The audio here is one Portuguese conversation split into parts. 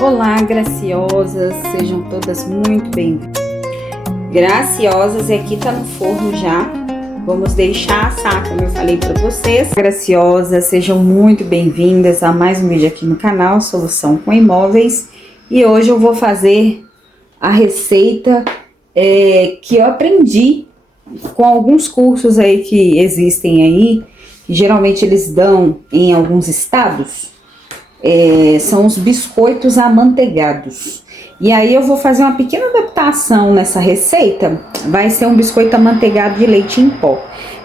Olá, graciosas, sejam todas muito bem-vindas. Graciosas, e aqui tá no forno já. Vamos deixar assar, como eu falei para vocês. Graciosas, sejam muito bem-vindas a mais um vídeo aqui no canal Solução com Imóveis. E hoje eu vou fazer a receita que eu aprendi com alguns cursos aí que existem aí, que geralmente eles dão em alguns estados. São os biscoitos amanteigados. E aí eu vou fazer uma pequena adaptação nessa receita. Vai ser um biscoito amanteigado de leite em pó,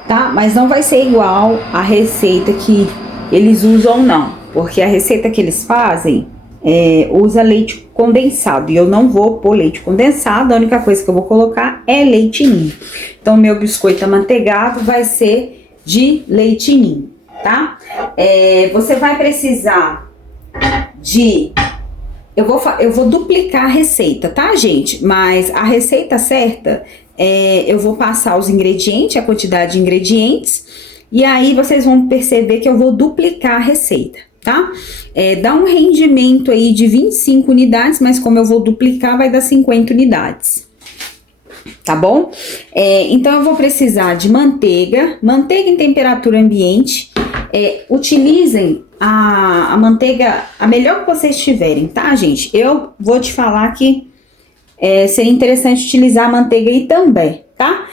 tá? Mas não vai ser igual a receita que eles usam, não. Porque a receita que eles fazem usa leite condensado. E eu não vou pôr leite condensado. A única coisa que eu vou colocar é leite ninho. Então, meu biscoito amanteigado vai ser de leite ninho, tá? Você vai precisar de... Eu vou duplicar a receita, tá, gente? Mas a receita certa, eu vou passar os ingredientes, a quantidade de ingredientes, e aí vocês vão perceber que eu vou duplicar a receita, tá? Dá um rendimento aí de 25 unidades, mas como eu vou duplicar, vai dar 50 unidades. Tá bom? Então, eu vou precisar de manteiga em temperatura ambiente. Utilizem a manteiga, a melhor que vocês tiverem, tá, gente? Eu vou te falar que seria interessante utilizar a manteiga aí também, tá?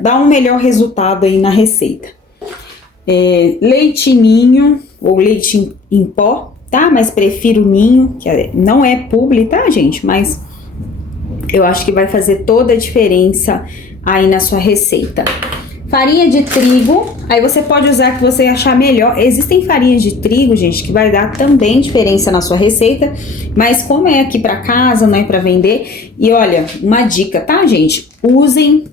Dá um melhor resultado aí na receita. Leite ninho ou leite em pó, tá? Mas prefiro ninho, que não é publi, tá, gente? Mas eu acho que vai fazer toda a diferença aí na sua receita. Farinha de trigo, aí você pode usar a que você achar melhor. Existem farinhas de trigo, gente, que vai dar também diferença na sua receita, mas como é aqui pra casa, não é pra vender. E olha, uma dica, tá, gente? Usem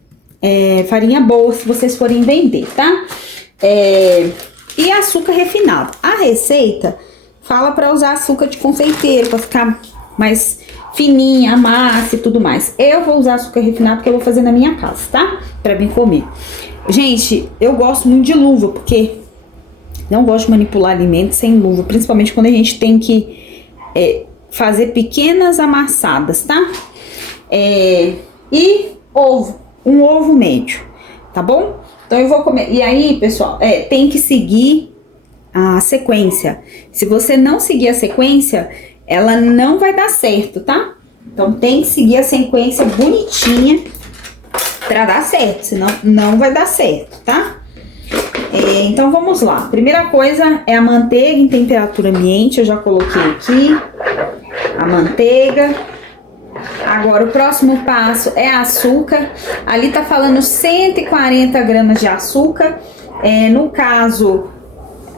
farinha boa se vocês forem vender, tá? E açúcar refinado. A receita fala pra usar açúcar de confeiteiro, pra ficar mais fininha, a massa e tudo mais. Eu vou usar açúcar refinado que eu vou fazer na minha casa, tá? Pra mim comer. Gente, eu gosto muito de luva, porque não gosto de manipular alimentos sem luva, principalmente quando a gente tem que fazer pequenas amassadas, tá? E ovo, um ovo médio, tá bom? Então eu vou comer. E aí, pessoal, tem que seguir a sequência. Se você não seguir a sequência, ela não vai dar certo, tá? Então tem que seguir a sequência bonitinha pra dar certo, senão não vai dar certo, tá? Então vamos lá. Primeira coisa é a manteiga em temperatura ambiente. Eu já coloquei aqui a manteiga. Agora o próximo passo é açúcar. Ali tá falando 140 gramas de açúcar. No caso,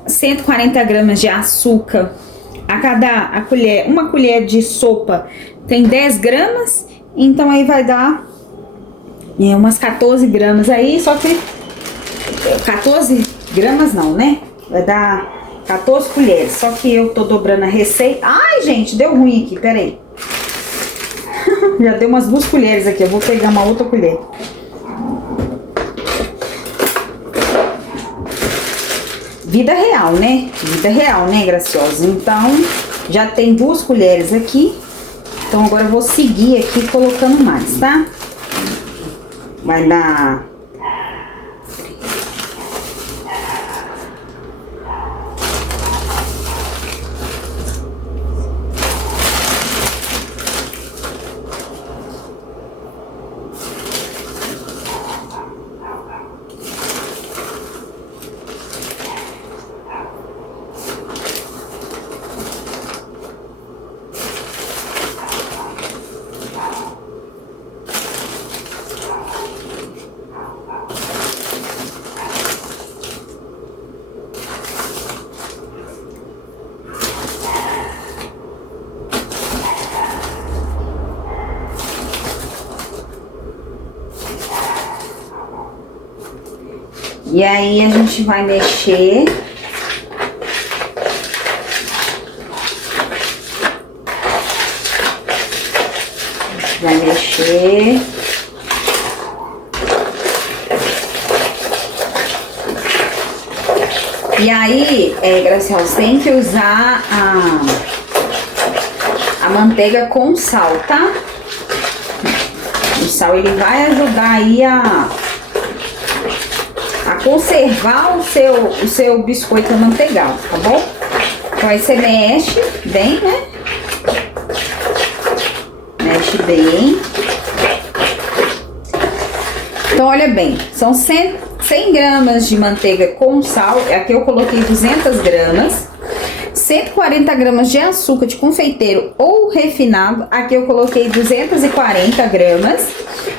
140 gramas de açúcar. Uma colher de sopa tem 10 gramas. Então aí vai dar umas 14 gramas aí, só que 14 gramas não, né? Vai dar 14 colheres, só que eu tô dobrando a receita. Ai, gente, deu ruim aqui, peraí. Já deu umas 2 colheres aqui, eu vou pegar uma outra colher. Vida real, né? Vida real, né, graciosa? Então, já tem 2 colheres aqui. Então, agora eu vou seguir aqui colocando mais, tá? Vai dar... E aí a gente vai mexer. Vai mexer. E aí, Graciela, você tem que usar a manteiga com sal, tá? O sal, ele vai ajudar aí a conservar o seu biscoito amanteigado, tá bom? Então aí você mexe bem, né? Mexe bem. Então olha bem, são 100 gramas de manteiga com sal. Aqui eu coloquei 200 gramas. 140 gramas de açúcar de confeiteiro ou refinado. Aqui eu coloquei 240 gramas.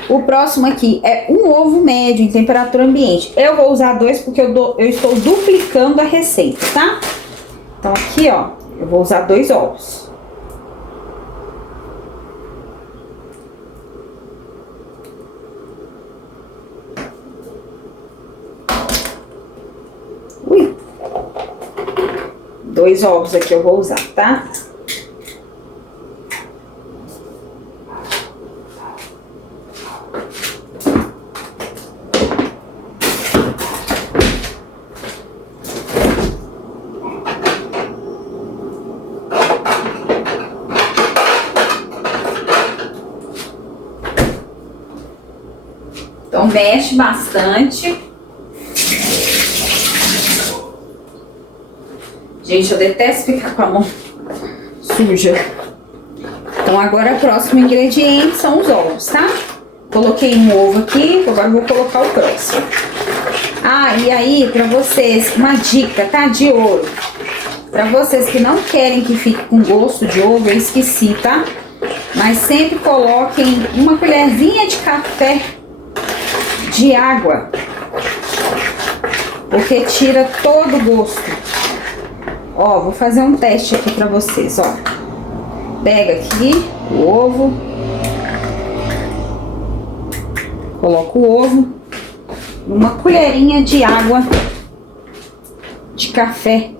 O próximo aqui é um ovo médio em temperatura ambiente. Eu vou usar 2 porque eu estou duplicando a receita, tá? Então aqui, ó, eu vou usar 2 ovos. Ui! 2 ovos aqui eu vou usar, tá? Então, mexe bastante. Gente, eu detesto ficar com a mão suja. Então, agora o próximo ingrediente são os ovos, tá? Coloquei um ovo aqui, agora eu vou colocar o próximo. Ah, e aí, pra vocês, uma dica, tá? De ouro. Pra vocês que não querem que fique com gosto de ovo, eu esqueci, tá? Mas sempre coloquem uma colherzinha de café de água, porque tira todo o gosto. Ó, vou fazer um teste aqui pra vocês, ó. Pega aqui o ovo, coloca o ovo numa colherinha de água de café.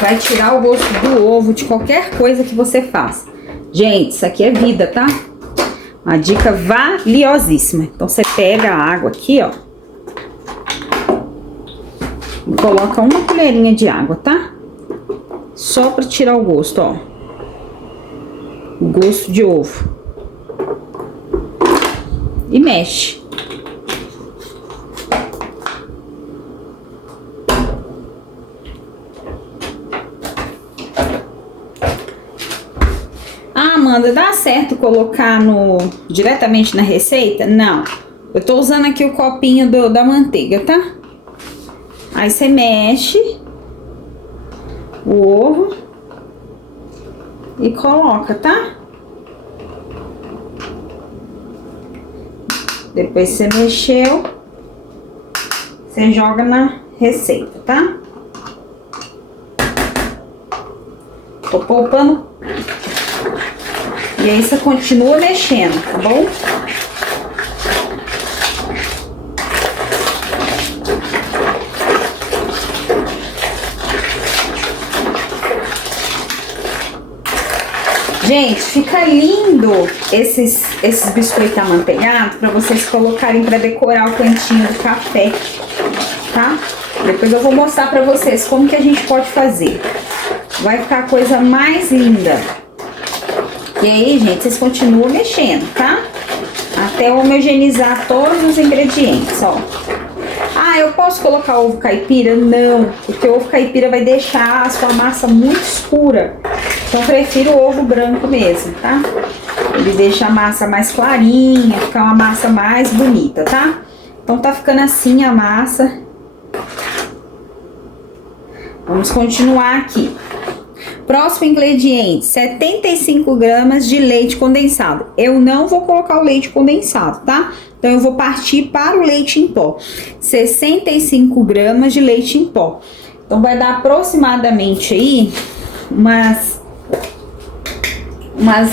Vai tirar o gosto do ovo de qualquer coisa que você faça. Gente, isso aqui é vida, tá? Uma dica valiosíssima. Então, você pega a água aqui, ó. E coloca uma colherinha de água, tá? Só pra tirar o gosto, ó. O gosto de ovo. E mexe. Amanda, dá certo colocar diretamente na receita? Não. Eu tô usando aqui o copinho da manteiga, tá? Aí você mexe o ovo e coloca, tá? Depois você mexeu, você joga na receita, tá? Tô poupando. E aí você continua mexendo, tá bom? Gente, fica lindo esses biscoitos amanteigados para vocês colocarem para decorar o cantinho do café, tá? Depois eu vou mostrar para vocês como que a gente pode fazer. Vai ficar a coisa mais linda. E aí, gente, vocês continuam mexendo, tá? Até homogeneizar todos os ingredientes, ó. Ah, eu posso colocar ovo caipira? Não, porque o ovo caipira vai deixar a sua massa muito escura. Então, eu prefiro o ovo branco mesmo, tá? Ele deixa a massa mais clarinha, fica uma massa mais bonita, tá? Então, tá ficando assim a massa. Vamos continuar aqui. Próximo ingrediente, 75 gramas de leite condensado. Eu não vou colocar o leite condensado, tá? Então, eu vou partir para o leite em pó. 65 gramas de leite em pó. Então, vai dar aproximadamente aí umas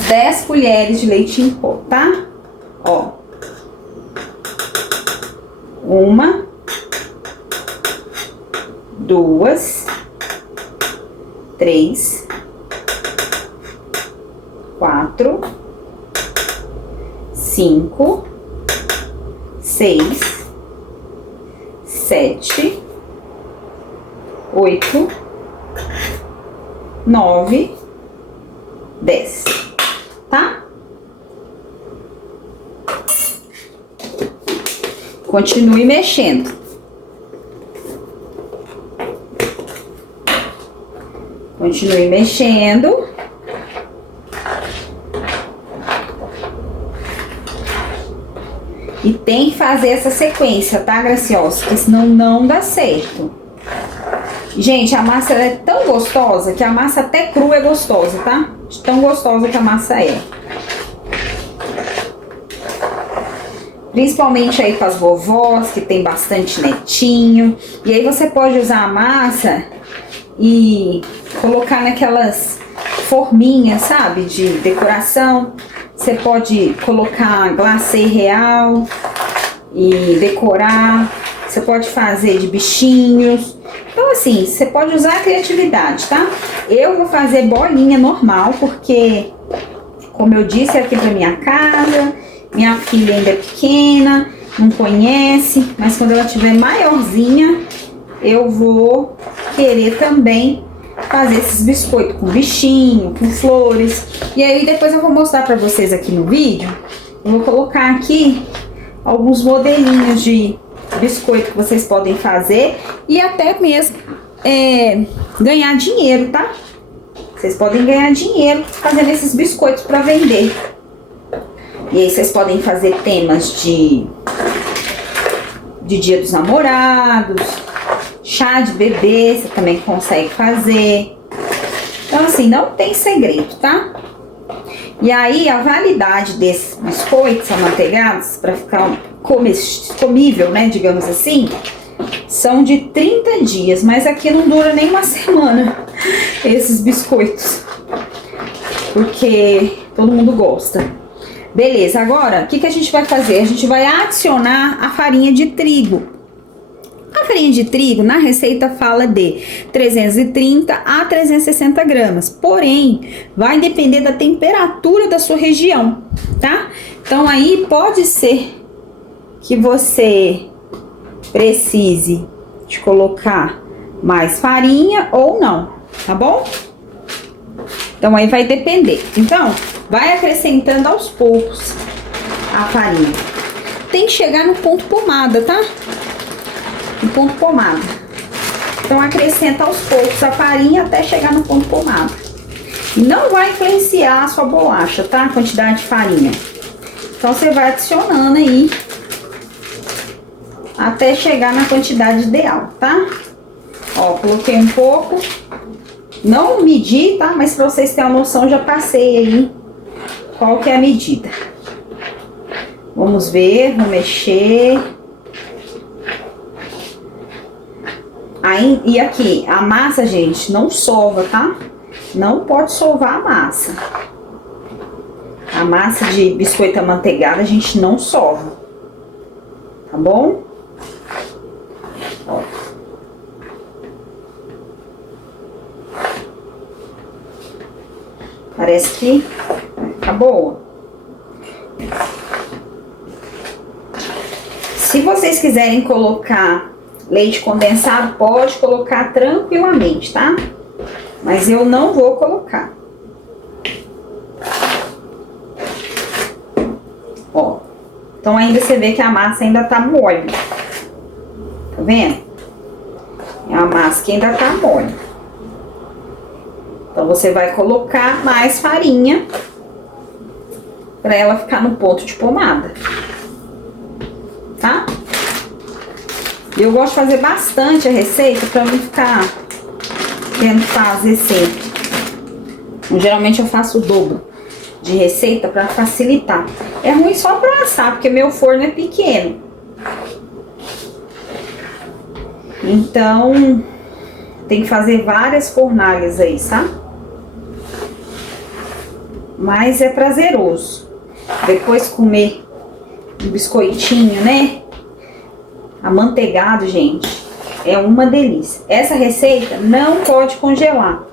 10 colheres de leite em pó, tá? Ó. 1, 2, 3, 4, 5, 6, 7, 8, 9, desce, tá? Continue mexendo. Continue mexendo. E tem que fazer essa sequência, tá, Graciosa? Porque senão não dá certo. Gente, a massa é tão gostosa que a massa até crua é gostosa, tá? De tão gostosa que a massa é. Principalmente aí para as vovós, que tem bastante netinho. E aí você pode usar a massa e colocar naquelas forminhas, sabe? De decoração. Você pode colocar glacê real e decorar. Você pode fazer de bichinhos. Então, assim, você pode usar a criatividade, tá? Eu vou fazer bolinha normal, porque, como eu disse, é aqui pra minha casa. Minha filha ainda é pequena, não conhece, mas quando ela tiver maiorzinha, eu vou querer também fazer esses biscoitos com bichinho, com flores. E aí depois eu vou mostrar pra vocês aqui no vídeo. Eu vou colocar aqui alguns modelinhos de biscoito que vocês podem fazer e até mesmo ganhar dinheiro, tá? Vocês podem ganhar dinheiro fazendo esses biscoitos pra vender. E aí vocês podem fazer temas de Dia dos Namorados, chá de bebê, você também consegue fazer. Então, assim, não tem segredo, tá? E aí, a validade desses biscoitos amanteigados, para ficar comível, né, digamos assim, são de 30 dias. Mas aqui não dura nem uma semana, esses biscoitos. Porque todo mundo gosta. Beleza, agora, o que a gente vai fazer? A gente vai adicionar a farinha de trigo. A farinha de trigo, na receita, fala de 330 a 360 gramas. Porém, vai depender da temperatura da sua região, tá? Então, aí pode ser que você precise de colocar mais farinha ou não, tá bom? Então, aí vai depender. Então, vai acrescentando aos poucos a farinha. Tem que chegar no ponto pomada, tá? No ponto pomada. Então, acrescenta aos poucos a farinha até chegar no ponto pomada. Não vai influenciar a sua bolacha, tá? A quantidade de farinha. Então, você vai adicionando aí até chegar na quantidade ideal, tá? Ó, coloquei um pouco. Não medi, tá? Mas pra vocês terem uma noção, já passei aí qual que é a medida. Vamos ver, vou mexer. Aí, e aqui, a massa, gente, não sova, tá? Não pode sovar a massa. A massa de biscoito amanteigado a gente não sova. Tá bom? Ó. Parece que tá boa. Se vocês quiserem colocar leite condensado, pode colocar tranquilamente, tá? Mas eu não vou colocar. Ó. Então ainda você vê que a massa ainda tá mole. Tá vendo? É a massa que ainda tá mole. Então, você vai colocar mais farinha para ela ficar no ponto de pomada, tá? Eu gosto de fazer bastante a receita para não ficar tendo que fazer sempre. Então, geralmente eu faço o dobro de receita para facilitar. É ruim só para assar, porque meu forno é pequeno. Então, tem que fazer várias fornalhas aí, sabe? Mas é prazeroso. Depois comer um biscoitinho, né? Amanteigado, gente, é uma delícia. Essa receita não pode congelar.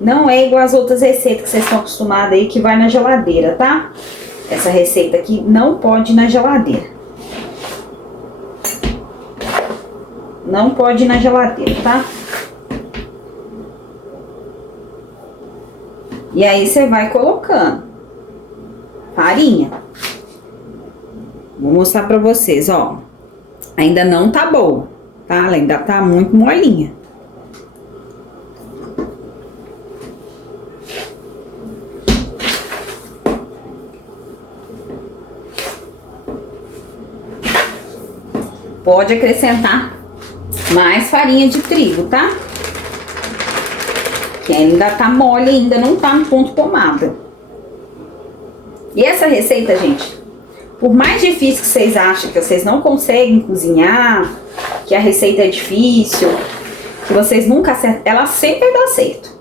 Não é igual as outras receitas que vocês estão acostumados aí, que vai na geladeira, tá? Essa receita aqui não pode ir na geladeira. Não pode ir na geladeira, tá? E aí você vai colocando farinha. Vou mostrar pra vocês, ó. Ainda não tá boa, tá? Ela ainda tá muito molinha. Pode acrescentar mais farinha de trigo, tá? Que ainda tá mole, ainda não tá no ponto pomada. E essa receita, gente, por mais difícil que vocês acham que vocês não conseguem cozinhar, que a receita é difícil, que vocês nunca acertam, ela sempre vai dar certo.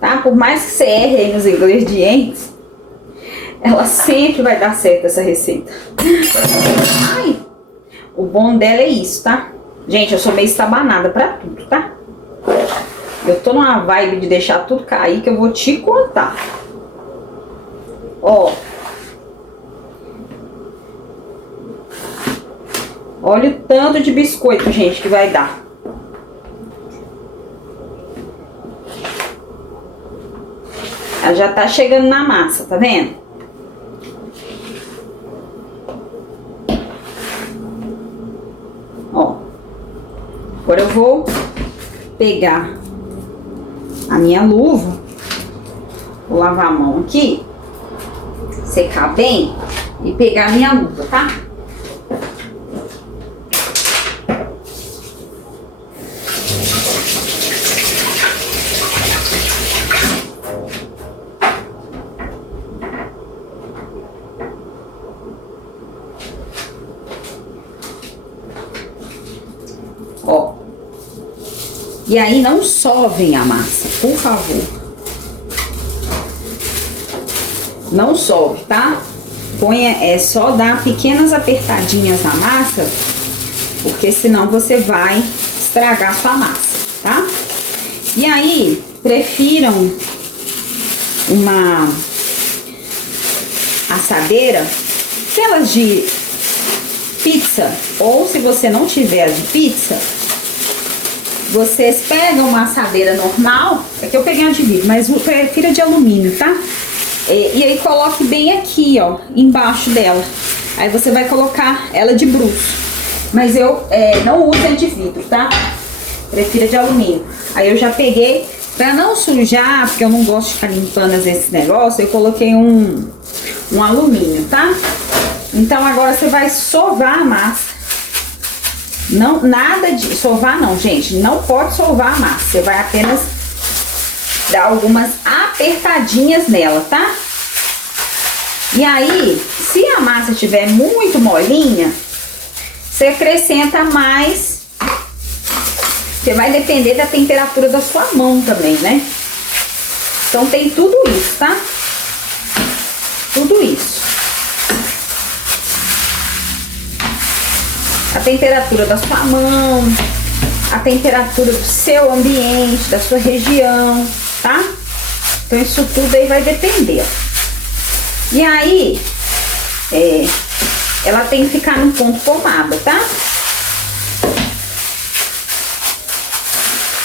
Tá? Por mais que você erre aí nos ingredientes, ela sempre vai dar certo essa receita. Ai, o bom dela é isso, tá? Gente, eu sou meio estabanada pra tudo, tá? Eu tô numa vibe de deixar tudo cair que eu vou te contar. Ó. Olha o tanto de biscoito, gente, que vai dar. Ela já tá chegando na massa, tá vendo? Ó. Agora eu vou pegar a minha luva, vou lavar a mão aqui, secar bem e pegar a minha luva, tá? Ó. E aí não sovem a massa, por favor. Não sove, tá? É só dar pequenas apertadinhas na massa, porque senão você vai estragar a sua massa, tá? E aí, prefiram uma assadeira, aquelas de pizza, ou se você não tiver de pizza, vocês pegam uma assadeira normal, é que eu peguei uma de vidro, mas eu prefiro de alumínio, tá? E aí coloque bem aqui, ó, embaixo dela. Aí você vai colocar ela de bruço. Mas eu não uso ela de vidro, tá? Prefiro de alumínio. Aí eu já peguei, pra não sujar, porque eu não gosto de ficar limpando esse negócio, eu coloquei um alumínio, tá? Então agora você vai sovar a massa. Não, nada de sovar não, gente. Não pode sovar a massa. Você vai apenas dar algumas apertadinhas nela, tá? E aí, se a massa estiver muito molinha, você acrescenta mais. Você vai depender da temperatura da sua mão também, né? Então tem tudo isso, tá? Tudo isso. A temperatura da sua mão, a temperatura do seu ambiente, da sua região, tá? Então isso tudo aí vai depender. E aí, ela tem que ficar no ponto pomada, tá?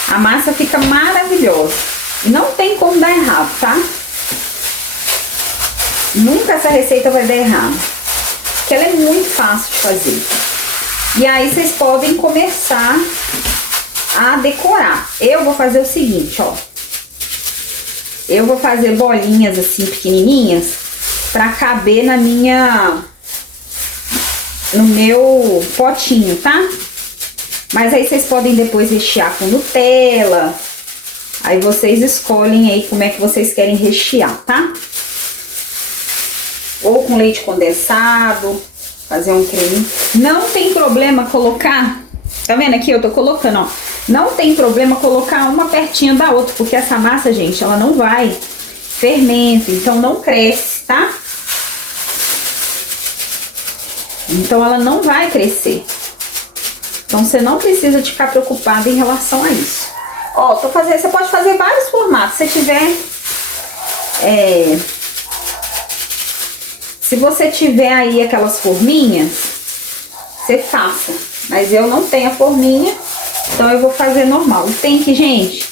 A massa fica maravilhosa. E não tem como dar errado, tá? Nunca essa receita vai dar errado. Porque ela é muito fácil de fazer. E aí vocês podem começar a decorar. Eu vou fazer o seguinte, ó. Eu vou fazer bolinhas assim pequenininhas pra caber no meu potinho, tá? Mas aí vocês podem depois rechear com Nutella. Aí vocês escolhem aí como é que vocês querem rechear, tá? Ou com leite condensado, fazer um creme. Não tem problema colocar, tá vendo aqui? Eu tô colocando, ó. Não tem problema colocar uma pertinho da outra, porque essa massa, gente, ela não vai fermento, então não cresce, tá? Então ela não vai crescer. Então você não precisa de ficar preocupado em relação a isso. Ó, você pode fazer vários formatos, se tiver... Se você tiver aí aquelas forminhas, você faça. Mas eu não tenho a forminha, então eu vou fazer normal. E tem que, gente,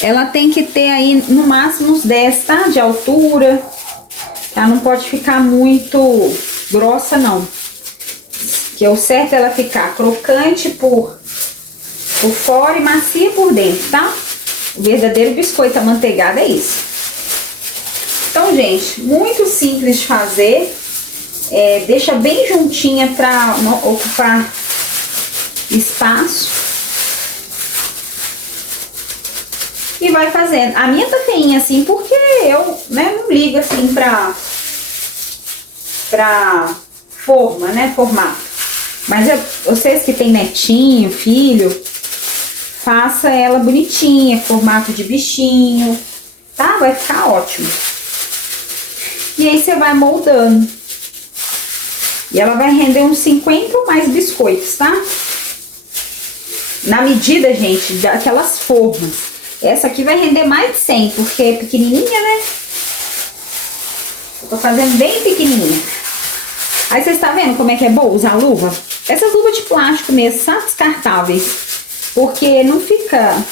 ela tem que ter aí no máximo uns 10, tá? De altura. Ela não pode ficar muito grossa, não. Que o certo é ela ficar crocante por fora e macia por dentro, tá? O verdadeiro biscoito amanteigado é isso. Então, gente, muito simples de fazer. Deixa bem juntinha pra não ocupar espaço. E vai fazendo. A minha tá feinha assim, porque eu, né, não ligo assim pra forma, né, formato. Mas vocês que tem netinho, filho, faça ela bonitinha, formato de bichinho, tá? Vai ficar ótimo. E aí você vai moldando. E ela vai render uns 50 ou mais biscoitos, tá? Na medida, gente, daquelas formas. Essa aqui vai render mais de 100, porque é pequenininha, né? Eu tô fazendo bem pequenininha. Aí vocês estão vendo como é que é bom usar luva? Essas luvas de plástico mesmo, são descartáveis. Porque não fica...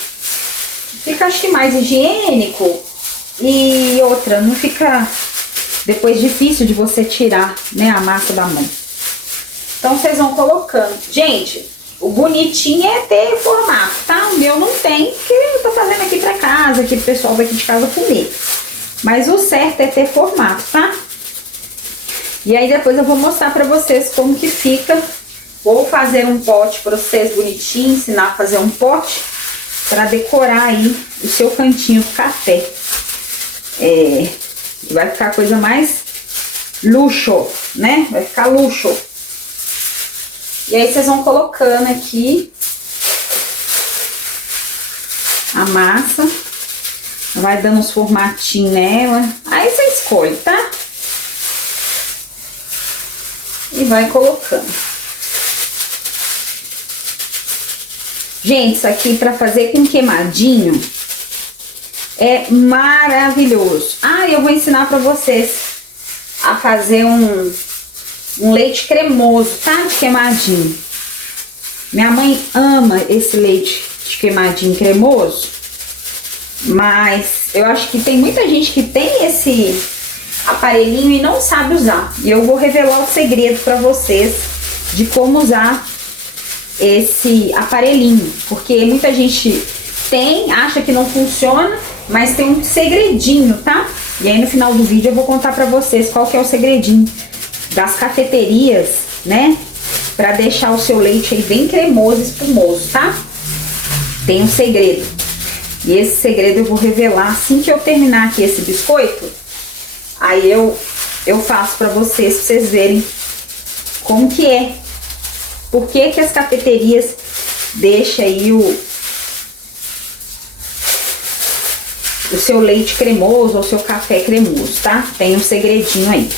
acho que mais higiênico. E outra, não fica depois difícil de você tirar, né, a massa da mão. Então vocês vão colocando. Gente, o bonitinho é ter formato, tá? O meu não tem, porque eu tô fazendo aqui pra casa, aqui pro pessoal daqui de casa comer. Mas o certo é ter formato, tá? E aí depois eu vou mostrar pra vocês como que fica. Vou fazer um pote pra vocês bonitinho, ensinar a fazer um pote pra decorar aí o seu cantinho do café. Vai ficar a coisa mais luxo, né? Vai ficar luxo. E aí vocês vão colocando aqui a massa. Vai dando uns formatinhos nela. Aí você escolhe, tá? E vai colocando. Gente, isso aqui pra fazer com queimadinho é maravilhoso. Ah, eu vou ensinar pra vocês a fazer um leite cremoso, tá? De queimadinho. Minha mãe ama esse leite de queimadinho cremoso. Mas eu acho que tem muita gente que tem esse aparelhinho e não sabe usar. E eu vou revelar o segredo pra vocês de como usar esse aparelhinho. Porque muita gente tem, acha que não funciona, mas tem um segredinho, tá? E aí no final do vídeo eu vou contar pra vocês qual que é o segredinho das cafeterias, né? Pra deixar o seu leite aí bem cremoso e espumoso, tá? Tem um segredo. E esse segredo eu vou revelar assim que eu terminar aqui esse biscoito. Aí eu faço pra vocês verem como que é. Por que que as cafeterias deixam aí o seu leite cremoso ou o seu café cremoso, tá? Tem um segredinho aí.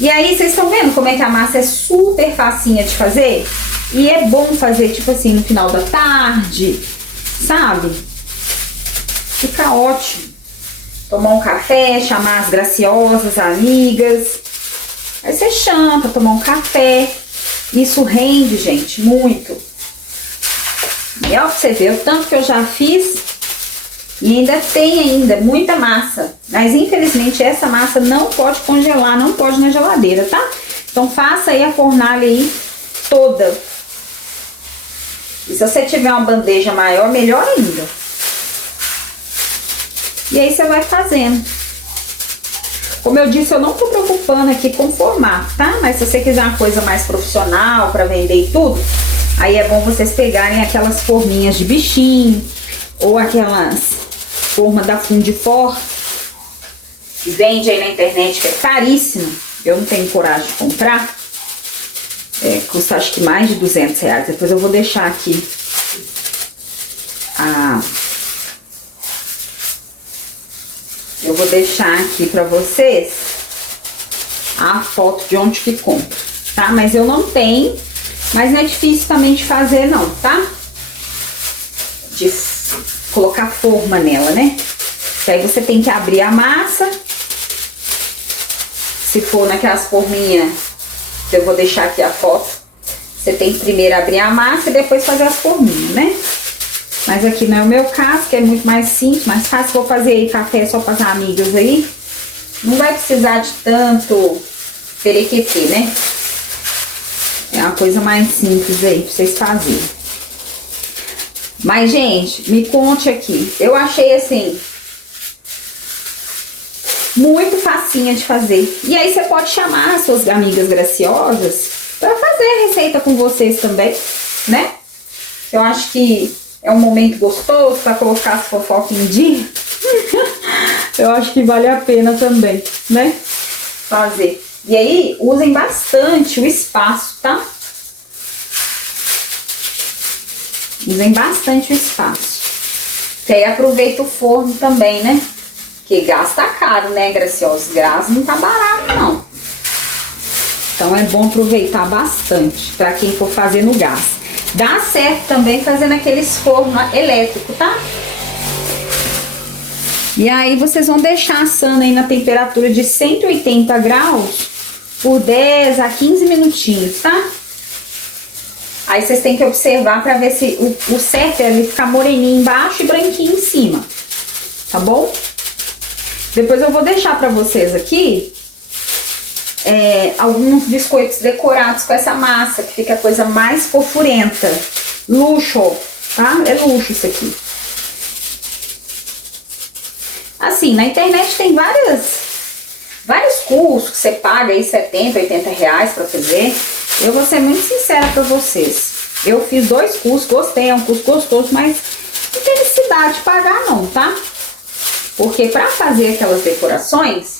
E aí, vocês estão vendo como é que a massa é super facinha de fazer? E é bom fazer, tipo assim, no final da tarde, sabe? Fica ótimo. Tomar um café, chamar as graciosas, amigas. Aí você chama pra tomar um café. Isso rende, gente, muito. E ó, pra você ver o tanto que eu já fiz. E ainda tem muita massa. Mas infelizmente essa massa não pode congelar, não pode na geladeira, tá? Então faça aí a fornalha aí toda. E se você tiver uma bandeja maior, melhor ainda. E aí você vai fazendo. Como eu disse, eu não tô preocupando aqui com formato, tá? Mas se você quiser uma coisa mais profissional pra vender e tudo, aí é bom vocês pegarem aquelas forminhas de bichinho ou aquelas formas da Fundifort que vende aí na internet, que é caríssimo. Eu não tenho coragem de comprar. Custa acho que mais de R$200. Depois eu vou deixar aqui pra vocês a foto de onde que compra, tá? Mas eu não tenho, mas não é difícil também de fazer não, tá? De colocar forma nela, né? Que aí você tem que abrir a massa. Se for naquelas forminhas, eu vou deixar aqui a foto. Você tem que primeiro abrir a massa e depois fazer as forminhas, né? Mas aqui não é o meu caso, que é muito mais simples, mais fácil. Vou fazer aí café só para as amigas aí. Não vai precisar de tanto perequetê, né? É uma coisa mais simples aí pra vocês fazerem. Mas, gente, me conte aqui. Eu achei assim muito facinha de fazer. E aí você pode chamar as suas amigas graciosas para fazer a receita com vocês também, né? Eu acho que é um momento gostoso para colocar as fofocas em dia. Eu acho que vale a pena também, né? Fazer. E aí, usem bastante o espaço, tá? Usem bastante o espaço. Que aí aproveita o forno também, né? Porque gás tá caro, né, graciosos? Gás não tá barato, não. Então é bom aproveitar bastante para quem for fazer no gás. Dá certo também fazendo aqueles fornos elétricos, tá? E aí vocês vão deixar assando aí na temperatura de 180 graus por 10 a 15 minutinhos, tá? Aí vocês têm que observar para ver se o certo é ele ficar moreninho embaixo e branquinho em cima, tá bom? Depois eu vou deixar para vocês aqui alguns biscoitos decorados com essa massa, que fica a coisa mais fofurenta. Luxo, tá? É luxo isso aqui. Assim, na internet tem vários cursos que você paga aí 70, 80 reais pra fazer. Eu vou ser muito sincera pra vocês. Eu fiz 2 cursos, gostei, é um curso gostoso, mas não tem necessidade de pagar não, tá? Porque pra fazer aquelas decorações,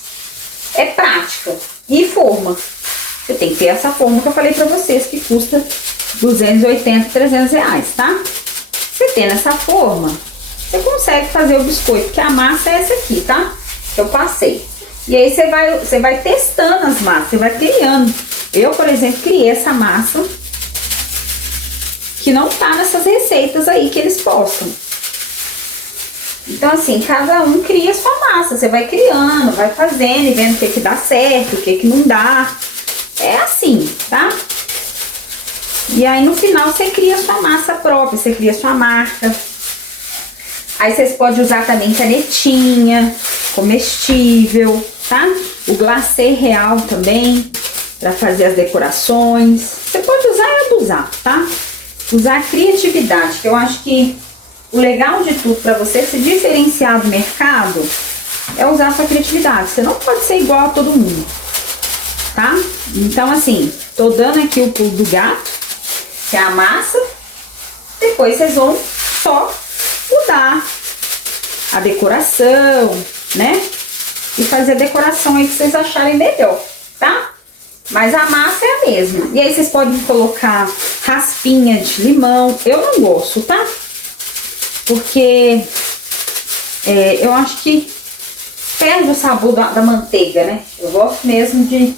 é prática e forma. Você tem que ter essa forma que eu falei pra vocês, que custa 280, 300 reais, tá? Você tendo essa forma, você consegue fazer o biscoito, que a massa é essa aqui, tá? Que eu passei. E aí você vai testando as massas, você vai criando. Eu, por exemplo, criei essa massa que não tá nessas receitas aí que eles postam. Então, assim, cada um cria a sua massa. Você vai criando, vai fazendo e vendo o que dá certo, o que não dá. É assim, tá? E aí, no final, você cria a sua massa própria, você cria a sua marca. Aí, vocês podem usar também canetinha, comestível, tá? O glacê real também, pra fazer as decorações. Você pode usar e abusar, tá? Usar a criatividade, que eu acho que o legal de tudo para você se diferenciar do mercado é usar a sua criatividade. Você não pode ser igual a todo mundo, tá? Então, assim, tô dando aqui o pulo do gato, que é a massa. Depois vocês vão só mudar a decoração, né? E fazer a decoração aí que vocês acharem melhor, tá? Mas a massa é a mesma. E aí vocês podem colocar raspinha de limão. Eu não gosto, tá? Porque eu acho que perde o sabor da manteiga, né? Eu gosto mesmo de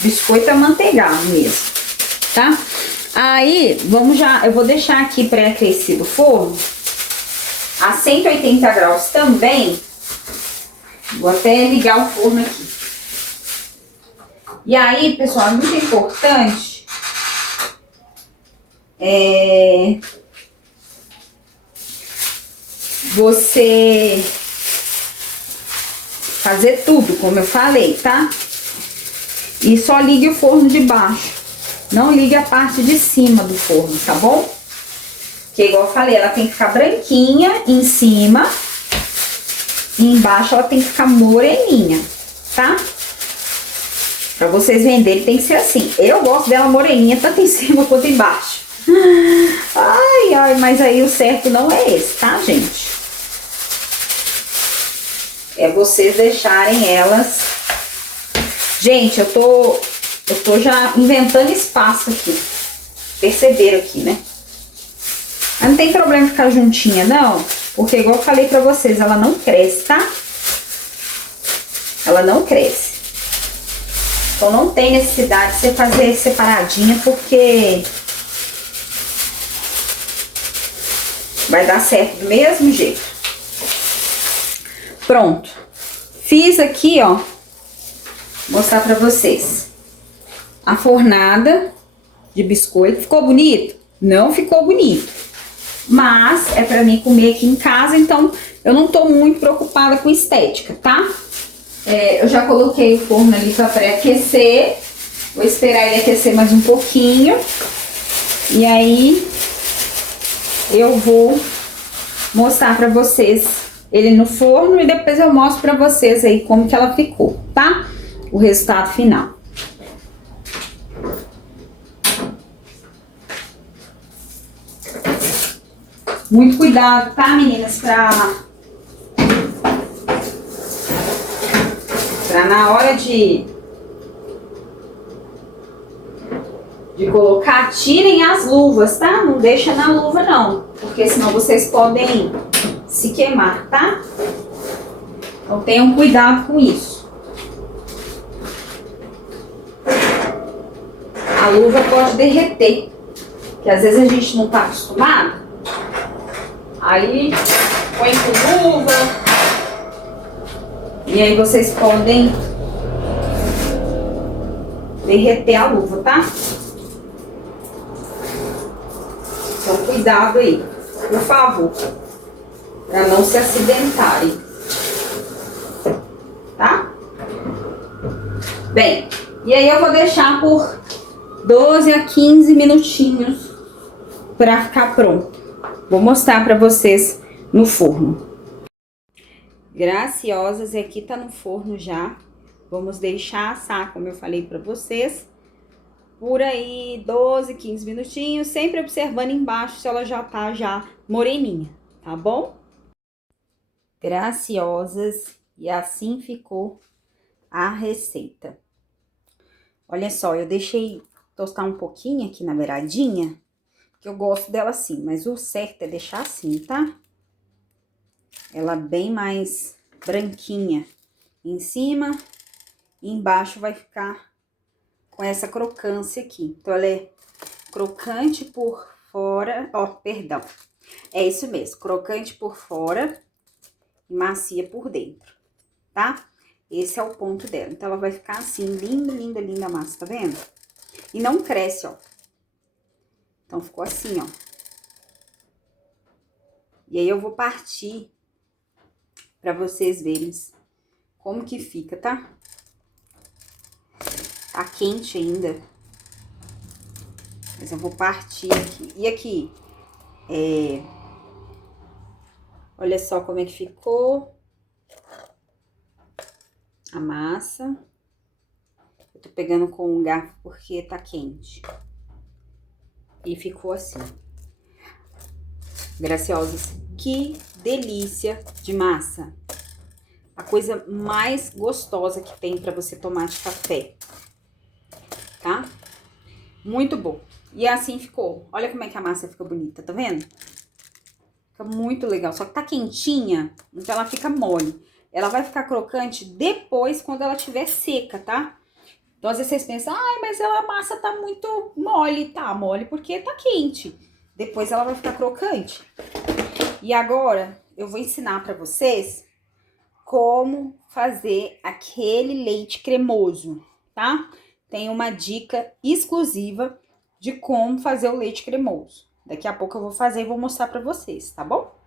biscoito amanteigado mesmo, tá? Aí, eu vou deixar aqui pré-aquecido o forno a 180 graus também. Vou até ligar o forno aqui. E aí, pessoal, é muito importante você fazer tudo, como eu falei, tá? E só ligue o forno de baixo. Não ligue a parte de cima do forno, tá bom? Porque, igual eu falei, ela tem que ficar branquinha em cima. E embaixo ela tem que ficar moreninha, tá? Pra vocês venderem tem que ser assim. Eu gosto dela moreninha, tanto em cima quanto embaixo. Ai, ai, mas aí o certo não é esse, tá, gente? É vocês deixarem elas... Gente, eu tô já inventando espaço aqui. Perceberam aqui, né? Mas não tem problema ficar juntinha, não. Porque, igual eu falei pra vocês, ela não cresce, tá? Ela não cresce. Então, não tem necessidade de você fazer separadinha, porque vai dar certo do mesmo jeito. Pronto. Fiz aqui, ó, vou mostrar pra vocês. A fornada de biscoito. Ficou bonito? Não ficou bonito. mas é pra mim comer aqui em casa, então eu não tô muito preocupada com estética, tá? Eu já coloquei o forno ali pra pré-aquecer, vou esperar ele aquecer mais um pouquinho, e aí eu vou mostrar pra vocês ele no forno e depois eu mostro pra vocês aí como que ela ficou, tá? O resultado final. Muito cuidado, tá, meninas? Pra na hora de colocar, tirem as luvas, tá? Não deixa na luva, não. Porque senão vocês podem se queimar, tá? Então tenham cuidado com isso. A luva pode derreter. Porque às vezes a gente não tá acostumado. Aí põe com luva. E aí vocês podem derreter a luva, tá? Então cuidado aí, por favor, para não se acidentarem, tá? Bem, e aí eu vou deixar por 12 a 15 minutinhos para ficar pronto. Vou mostrar para vocês no forno. Graciosas, e aqui tá no forno já. Vamos deixar assar, como eu falei para vocês, por aí 12, 15 minutinhos, sempre observando embaixo se ela já tá moreninha, tá bom? Graciosas, e assim ficou a receita. Olha só, eu deixei tostar um pouquinho aqui na beiradinha, que eu gosto dela assim, mas o certo é deixar assim, tá? Ela bem mais branquinha em cima e embaixo vai ficar com essa crocância aqui. Então, ela é crocante por fora, ó, perdão. É isso mesmo, crocante por fora e macia por dentro, tá? Esse é o ponto dela. Então, ela vai ficar assim, linda, linda, linda a massa, tá vendo? E não cresce, ó. Então, ficou assim, ó. E aí, eu vou partir pra vocês verem como que fica, tá? Tá quente ainda. Mas eu vou partir aqui. E aqui, olha só como é que ficou a massa. Eu tô pegando com um garfo porque tá quente. E ficou assim. Graciosas, que delícia de massa. A coisa mais gostosa que tem pra você tomar de café, tá? Muito bom. E assim ficou. Olha como é que a massa fica bonita, tá vendo? Fica muito legal. Só que tá quentinha, então ela fica mole. Ela vai ficar crocante depois, quando ela estiver seca, tá? Então, às vezes vocês pensam, ai, mas a massa tá muito mole. Tá mole porque tá quente. Depois ela vai ficar crocante. E agora, eu vou ensinar pra vocês como fazer aquele leite cremoso, tá? Tem uma dica exclusiva de como fazer o leite cremoso. Daqui a pouco eu vou fazer e vou mostrar pra vocês, tá bom?